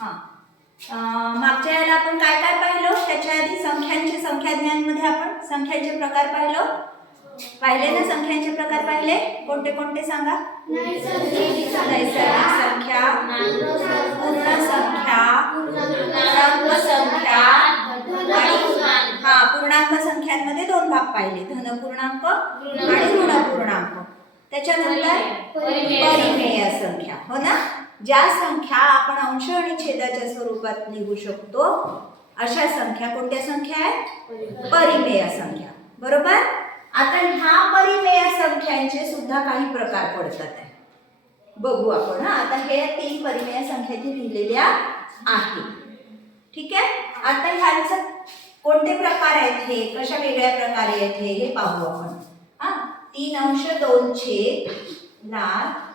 हा. मागच्या याला आपण काय काय पाहिलं? त्याच्या आधी संख्यांचे संख्याज्ञानमध्ये आपण संख्यांचे प्रकार पाहिलं. पाहिले ना संख्यांचे प्रकार पाहिले? कोणते कोणते सांगा? नैसर्गिक संख्या पूर्ण संख्या पूर्णांक संख्या आणि हा पूर्णांक संख्यांमध्ये दोन भाग पाहिले. धन पूर्णांक आणि ऋण पूर्णांक. त्याच्यानंतर परिमेय संख्या. हो ना? ज्या संख्या आपण अंश आणि छेदाच्या स्वरूपात लिहू शकतो अशा संख्या कोणत्या संख्या आहेत? परिमेय. संख्या. बरोबर? आता ह्या परिमेय संख्यांचे सुद्धा काही प्रकार पडतात. आहे बघू आपण हा. आता हे तीन परिमेय संख्या लिहिलेल्या आहेत. ठीक आहे? आता ह्यांचं कोणते प्रकार आहेत हे? कशा वेगळ्या प्रकारे आहेत हे हे पाहू आपण. हा. तीन अंश दोन छेद लाख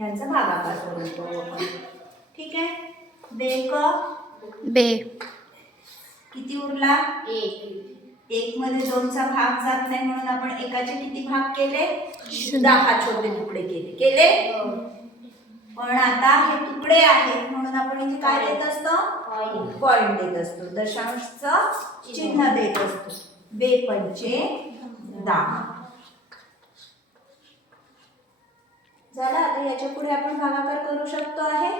ह्यांचा भागाकार करून पाहू आपण. ठीक आहे? बेक बे. किती उरला? एक. मध्ये दोनचा भाग जात नाही म्हणून आपण एकाचे किती भाग केले? दहा छोटे तुकडे केले. केले? पण आता हे तुकडे आहेत म्हणून आपण इथे काय देत असतो? पॉइंट देत असतो. दशांशचं चिन्ह देत असतो. बे पंचे दहा. झालं आता याच्यापुढे आपण भागाकार करू शकतो आहे.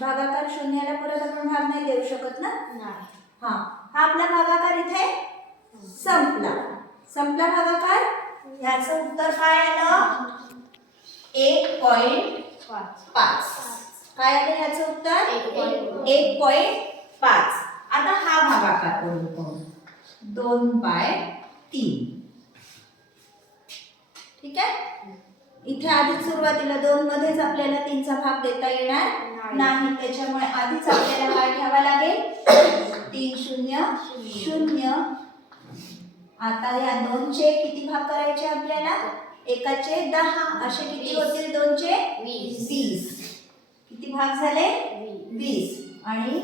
भागाकार शून्याला परत आपण भाग नाही देऊ शकत ना? हा. हा आपला भागाकार इथे संपला. संपला भागाकार? ह्याचं उत्तर काय आलं? एक पॉइंट पाच. काय आलं ह्याचं उत्तर? एक पॉइंट पाच. आता हा भागाकार करून पाहू दोन बाय तीन. ठीक आहे? इथे आधीच सुरुवातीला दोन मध्येच आपल्याला तीनचा भाग देता येणार नाही. त्याच्यामुळे आधीच आपल्याला काय घ्यावा लागेल. तीन शून्य शून्य. आता या दोनचे किती भाग करायचे आपल्याला? एकाचे दहा. असे किती होतील दोनचे? वीस. किती भाग झाले? वीस. आणि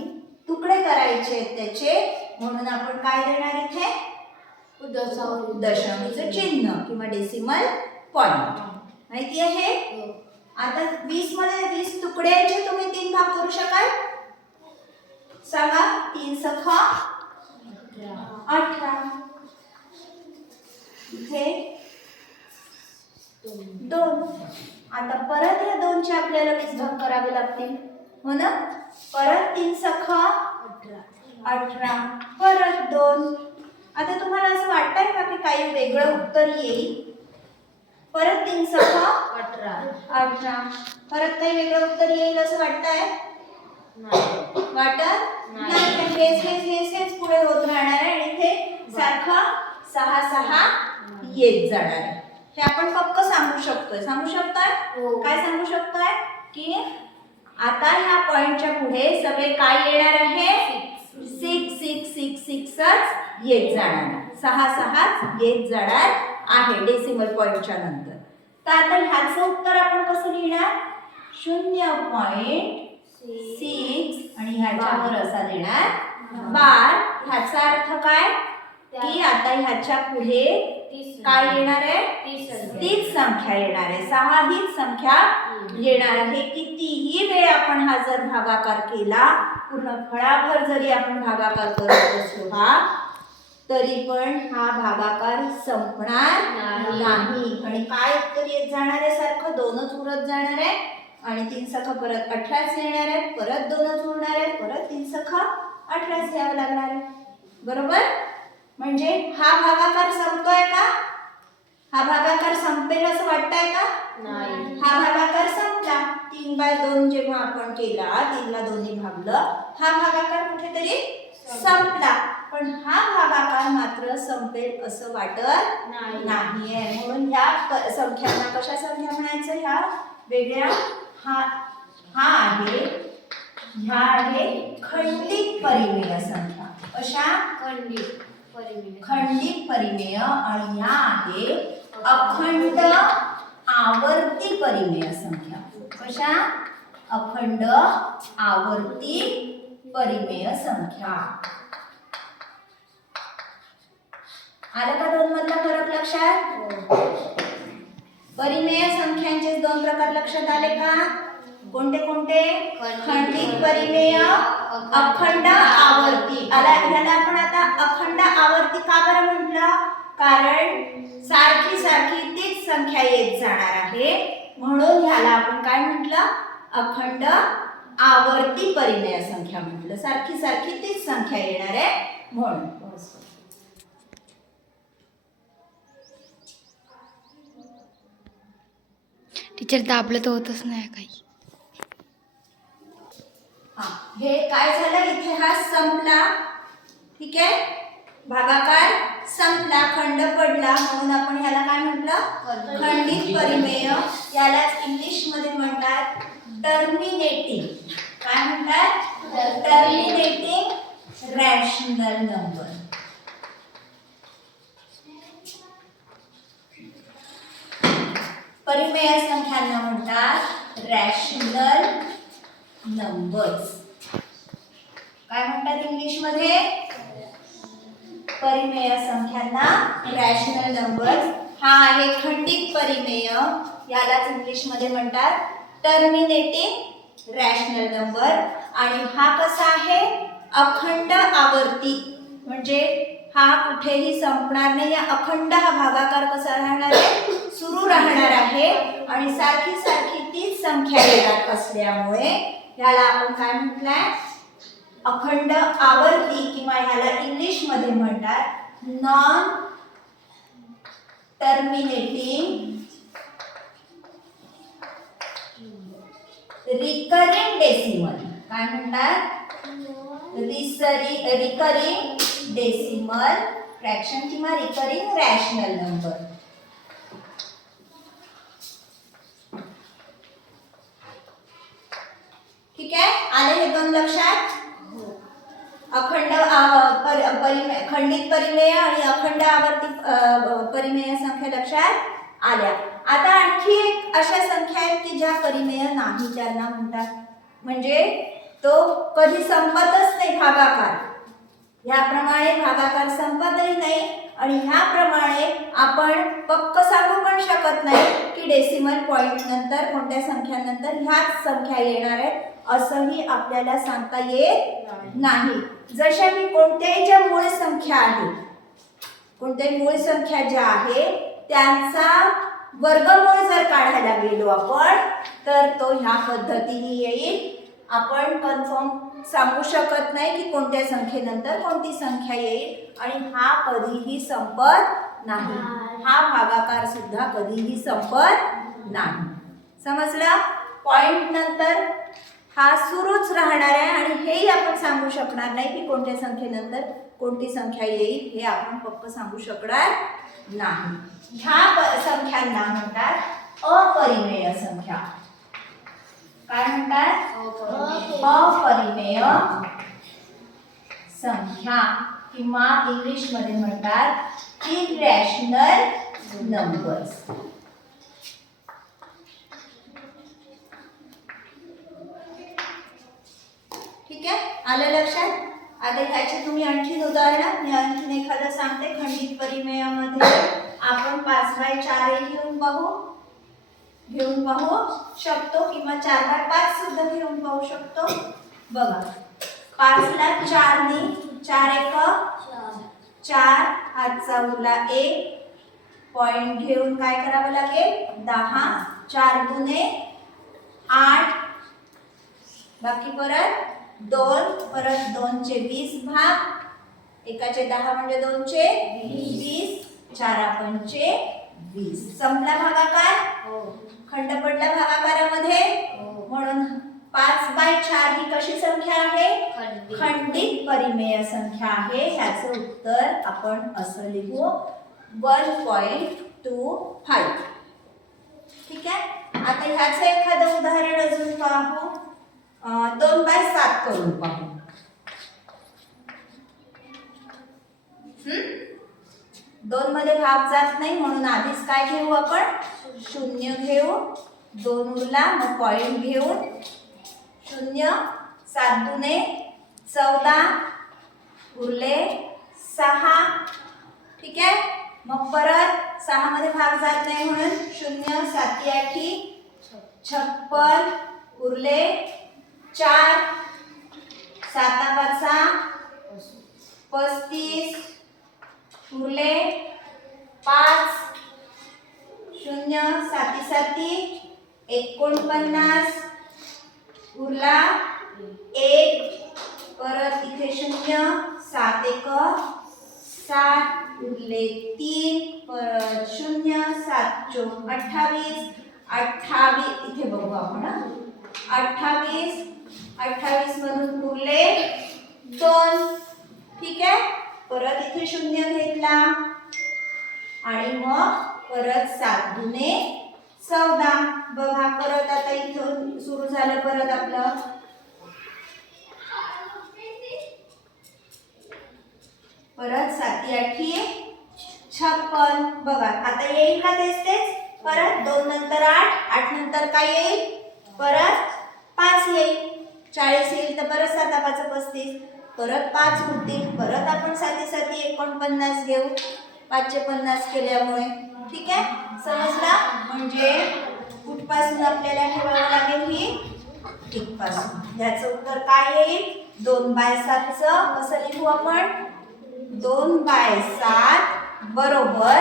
तुकडे करायचे त्याचे. म्हणून आपण काय देणार इथे? दशांशचं चिन्ह किंवा डेसिमल पॉइंट माहिती आहे? आता वीसमध्ये वीस तुकड्यांचे तुम्ही तीन भाग करू शकाल? सांगा तीन सखा अठरा. इथे दोन. आता परत या दोनचे आपल्याला वीस भाग करावे लागतील. हो ना? परत तीन सखा अठरा. परत दोन. आता तुम्हाला असं वाटतंय का की काही वेगळं उत्तर येईल? परत तीन सखा अठरा परत काही वेगळं उत्तर येईल असं वाटतंय वाटत नाही. नाही हेच हेच हेच हेच पुढे होत राहणार आहे आणि इथे सारखं सहा सहा येत जाणार आहे हे आपण पक्क सांगू शकतोय सांगू शकतोय हो. काय सांगू शकतोय की आता ह्या पॉइंटच्या पुढे सगळे काय येणार आहे सिक्स सिक्स सिक्स सिक्सच येत जाणार सहा सहाच येत जाणार आहे डेसिमल पॉइंटच्या नंतर. तर आता ह्याचं उत्तर आपण कसं लिहिणार? शून्य पॉइंट सिक्स आणि ह्याच्यावर असा देणार. बार. ह्याचा अर्थ काय? की आता ह्याच्या पुढे काय येणार आहे? तीच संख्या. येणार आहे. सहा हीच संख्या येणार आहे. कितीही वेळ आपण हा जर भागाकार केला पूर्ण फळाभर जरी आपण भागाकार करत असलो हा तरी पण हा भागाकार संपणार नाही. नाही. आणि काय उत्तर येत जाणार आहे सारखं? दोनच उरत जाणार आहे. आणि तीन सखा परत अठराच येणार आहे. परत दोनच उरणार आहे. परत तीन सखा अठराच घ्यावं लागणार आहे. बरोबर? म्हणजे हा भागाकार संपतोय का? हा भागाकार संपेल असं वाटतंय का? हा भागाकार संपला. तीन बाय दोन जेव्हा आपण केला तीनला दोन्ही भागलं हा भागाकार कुठेतरी संपला. पण हा भागाकार मात्र संपेल असं वाटत नाहीये. म्हणून ह्या संख्यांना कशा संख्या म्हणायचं? ह्या वेगळ्या हा हा आहे ह्या आहे खंडित परिमेय संख्या. कशा खंडित परिमेय आणि ह्या आहे अखंड आवर्ती परिमेय संख्या. कशा? अखंड आवर्ती परिमेय संख्या. आलं का दोन मधला फरक लक्षात? परिमेय संख्यांचे दोन प्रकार लक्षात आले का? कोणते कोणते? खंडित परिमेय अखंड आवर्ती. आला ह्याला आपण आता अखंड आवर्ती का बरं म्हटलं? कारण सारखी सारखी तीच संख्या येत जाणार आहे. म्हणून ह्याला आपण काय म्हटलं? अखंड आवर्ती परिमेय संख्या म्हटलं. सारखी सारखी तीच संख्या येणार आहे म्हणून. टीचर दाबलं तर होतच नाही काही. हा हे काय झालं? इथे हा संपला. ठीक आहे? भागाकार संपला. खंड पडला म्हणून आपण ह्याला काय म्हटलं? खंडित परिमेय. यालाच इंग्लिशमध्ये म्हणतात टर्मिनेटिंग काय म्हणतात? टर्मिनेटिंग रॅशनल नंबर परिमेय संख्यांना म्हणतात रॅशनल नंबर्स काय म्हणतात इंग्लिशमध्ये? परिमेय संख्यांना रॅशनल नंबर्स हा आहे खंडित परिमेय. यालाच इंग्लिशमध्ये म्हणतात टर्मिनेटिंग रॅशनल नंबर आणि हा कसा आहे? अखंड आवर्ती. म्हणजे हा कुठेही संपणार नाही. या अखंड हा भागाकार कसा राहणार आहे? सुरू राहणार आहे. आणि सारखी सारखी तीच संख्या येणार असल्यामुळे ह्याला आपण काय म्हटलंय? अखंड आवर्ती किंवा ह्याला इंग्लिशमध्ये म्हणतात नॉन टर्मिनेटिंग रिकरिंग डेसिमल काय म्हणतात? रिसरी रिकरिंग डेसिमल फ्रॅक्शन किंवा रिकरिंग रॅशनल नंबर ठीक आहे? आले हे दोन लक्षात? अखंड आ- पर- परिमेय खंडित परिमेय आणि अखंड आवर्ती परिमेय संख्या लक्षात आल्या. आता आणखी एक अशा संख्या आहेत की ज्या परिमेय नाही त्यांना म्हणतात. म्हणजे तो कधी संपतच नाही भागाकार. ह्याप्रमाणे भागाकार संपतही नाही आणि ह्याप्रमाणे आपण पक्क सांगू पण शकत नाही की डेसिमल पॉईंट नंतर कोणत्या संख्यानंतर ह्याच संख्या येणार आहेत असंही आपल्याला सांगता येत नाही. जशा की कोणत्याही ज्या मूळ संख्या आहेत कोणत्याही मूळ संख्या ज्या आहे त्यांचा वर्गमूळ जर काढायला गेलो आपण तर तो ह्या पद्धतीने येईल. आपण कन्फर्म सांगू शकत नाही की कोणत्या संख्येनंतर कोणती संख्या येईल आणि हा कधीही संपत नाही. हा भागाकार सुद्धा कधीही संपत नाही. समजलं? पॉइंट नंतर हा सुरूच राहणार आहे आणि हेही आपण सांगू शकणार नाही की कोणत्या संख्येनंतर कोणती संख्या येईल हे आपण पक्क सांगू शकणार नाही. ह्या संख्यांना म्हणतात अपरिमेय संख्या. काय म्हणतात अपरिमेय संख्या किंवा इंग्लिशमध्ये म्हणतात इरॅशनल नंबर्स ठीक आहे? आलं लक्षात? आता ह्याची तुम्ही आणखीन उदाहरणं मी आणखीन एखादं सांगते. खंडित परिमेयामध्ये आपण पाच बाय चारही घेऊन पाहू घेऊन पाहू. शकतो किंवा चार बाय पाच सुद्धा घेऊन पाहू शकतो. बघा. पाचला चारनी चार एक चार. हातचा उरला एक. पॉइंट घेऊन काय करावं लागेल? दहा. चार गुणे आठ. बाकी परत दोन. परत दोनचे वीस भाग. एकाचे दहा म्हणजे दोनचे वीस. चारा पंचे वीस. संपला भागाकार? हो. खंड पडला भागाकारामध्ये. म्हणून पाच बाय चार ही कशी संख्या आहे? खंडित. परिमेय संख्या आहे. ह्याचं उत्तर आपण असं लिहू. One point two five. ठीक आहे? आता ह्याचं एखादं उदाहरण अजून पाहू. दोन बाय सात करून पाहू? दोन मध्ये भाग जात नाही म्हणून आधीच काय घेऊ आपण? शून्य घेऊ दोन उरला मग पॉईंट घेऊन शून्य सात दुने चौदा उरले सहा. ठीक आहे? मग परत सहा मध्ये भाग जात नाही म्हणून शून्य साती आठी छप्पन उरले चार. साता पाचा पस्तीस उरले पाच. शून्य साती साती एकोणपन्नास उरला एक परत इथे शून्य सात एक सात उरले तीन परत शून्य सात चोक अठ्ठावीस अठ्ठावीस इथे बघू आपण अठ्ठावीस अठ्ठावीस मधून उरले दोन ठीक आहे? परत इथे शून्य घेतला. आणि मग परत सात गुणे चौदा बघा परत आता इथून सुरू झालं परत आपलं. परत साती आठी छप्पन. बघा आता येईल का तेच तेच? परत दोन नंतर आठ आठ नंतर काय येईल? परत पाच येईल. चाळीस येईल तर परत साता पाच पस्तीस. परत पाच होतील. परत आपण साती साती एकोणपन्नास घेऊ. पाचशे पन्नास केल्यामुळे. ठीक आहे? समजला? म्हणजे कुठपासून आपल्याला ठेवावं लागेल ही? ठीकपासून याचं उत्तर काय येईल? दोन बाय सातचं. कसं लिहू आपण. दोन बाय सात बरोबर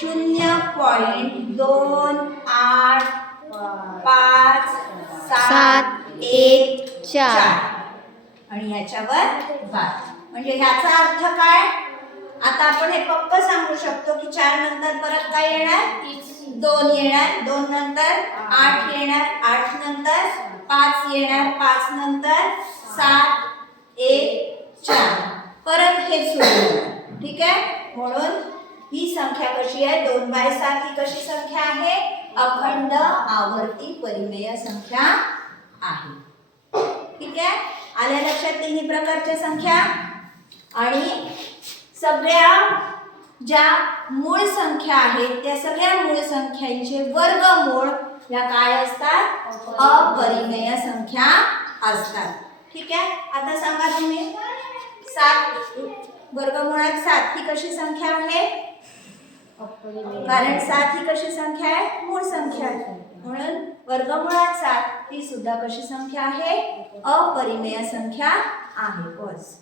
शून्य पॉईंट दोन आठ पाच सात एक चार. चार. आणि ह्याच्यावर बार. म्हणजे ह्याचा अर्थ काय? आता आपण हे पक्क सांगू शकतो की चार नंतर परत काय येणार? दोन येणार दोन नंतर आठ येणार आठ नंतर पाच येणार पाच नंतर सात एक चार. परत हे सुरू ठीक आहे? म्हणून ही संख्या कशी आहे? दोन बाय सात ही कशी संख्या आहे? अखंड आवर्ती परिमेय संख्या आहे. ठीक आहे? आल्या लक्षात तिन्ही प्रकारच्या संख्या? आणि सगळ्या ज्या मूळ संख्या आहेत त्या सगळ्या मूळ संख्यांचे वर्गमूळ या काय असतात? अपरिमेय संख्या असतात. ठीक आहे? आता सांगा तुम्ही. सात वर्गमुळात सात ही कशी संख्या आहे? कारण सात ही कशी संख्या आहे? मूळ संख्या आहे. म्हणून वर्गमुळात सात ही सुद्धा कशी संख्या आहे? अपरिमेय संख्या आहे. बस.